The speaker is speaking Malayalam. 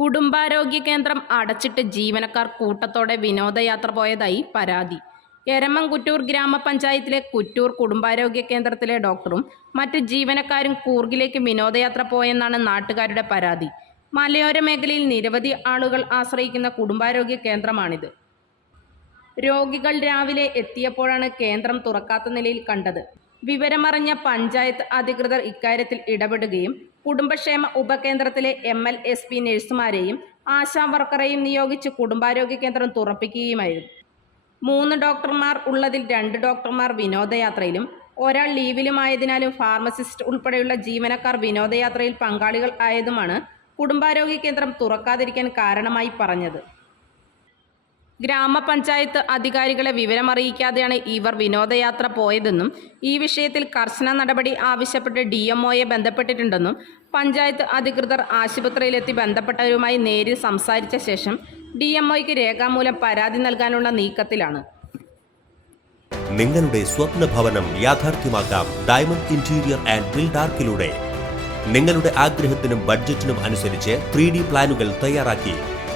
കുടുംബാരോഗ്യ കേന്ദ്രം അടച്ചിട്ട് ജീവനക്കാർ കൂട്ടത്തോടെ വിനോദയാത്ര പോയതായി പരാതി. എരമംകുറ്റൂർ ഗ്രാമപഞ്ചായത്തിലെ കുറ്റൂർ കുടുംബാരോഗ്യ കേന്ദ്രത്തിലെ ഡോക്ടറും മറ്റ് ജീവനക്കാരും കൂർഗിലേക്ക് വിനോദയാത്ര പോയെന്നാണ് നാട്ടുകാരുടെ പരാതി. മലയോര മേഖലയിൽ നിരവധി ആളുകൾ ആശ്രയിക്കുന്ന കുടുംബാരോഗ്യ കേന്ദ്രമാണിത്. രോഗികൾ രാവിലെ എത്തിയപ്പോഴാണ് കേന്ദ്രം തുറക്കാത്ത നിലയിൽ കണ്ടത്. വിവരമറിഞ്ഞ പഞ്ചായത്ത് അധികൃതർ ഇക്കാര്യത്തിൽ ഇടപെടുകയും കുടുംബക്ഷേമ ഉപകേന്ദ്രത്തിലെ എം എൽ എസ് പി നഴ്സുമാരെയും ആശാ വർക്കറെയും നിയോഗിച്ച് കുടുംബാരോഗ്യ കേന്ദ്രം തുറപ്പിക്കുകയുമായിരുന്നു. മൂന്ന് ഡോക്ടർമാർ ഉള്ളതിൽ രണ്ട് ഡോക്ടർമാർ വിനോദയാത്രയിലും ഒരാൾ ലീവിലുമായതിനാലും ഫാർമസിസ്റ്റ് ഉൾപ്പെടെയുള്ള ജീവനക്കാർ വിനോദയാത്രയിൽ പങ്കാളികൾ ആയതുമാണ് കുടുംബാരോഗ്യ കേന്ദ്രം തുറക്കാതിരിക്കാൻ കാരണമായി പറഞ്ഞത്. ഗ്രാമപഞ്ചായത്ത് അധികാരികളെ വിവരമറിയിക്കാതെയാണ് ഇവർ വിനോദയാത്ര പോയതെന്നും ഈ വിഷയത്തിൽ കർശന നടപടി ആവശ്യപ്പെട്ട് ഡി എം ഒയെ ബന്ധപ്പെട്ടിട്ടുണ്ടെന്നും പഞ്ചായത്ത് അധികൃതർ ആശുപത്രിയിലെത്തി ബന്ധപ്പെട്ടവരുമായി നേരിൽ സംസാരിച്ച ശേഷം ഡി എം ഒയ്ക്ക് രേഖാമൂലം പരാതി നൽകാനുള്ള നീക്കത്തിലാണ്. നിങ്ങളുടെ സ്വപ്ന ഭവനം യാഥാർത്ഥ്യമാക്കാം ഡയമണ്ട് ഇന്റീരിയർ ആൻഡ് ബിൽഡാർക്കിലൂടെ നിങ്ങളുടെ ആഗ്രഹത്തിനും ബഡ്ജറ്റിനും അനുസരിച്ച് ത്രീ പ്ലാനുകൾ തയ്യാറാക്കി.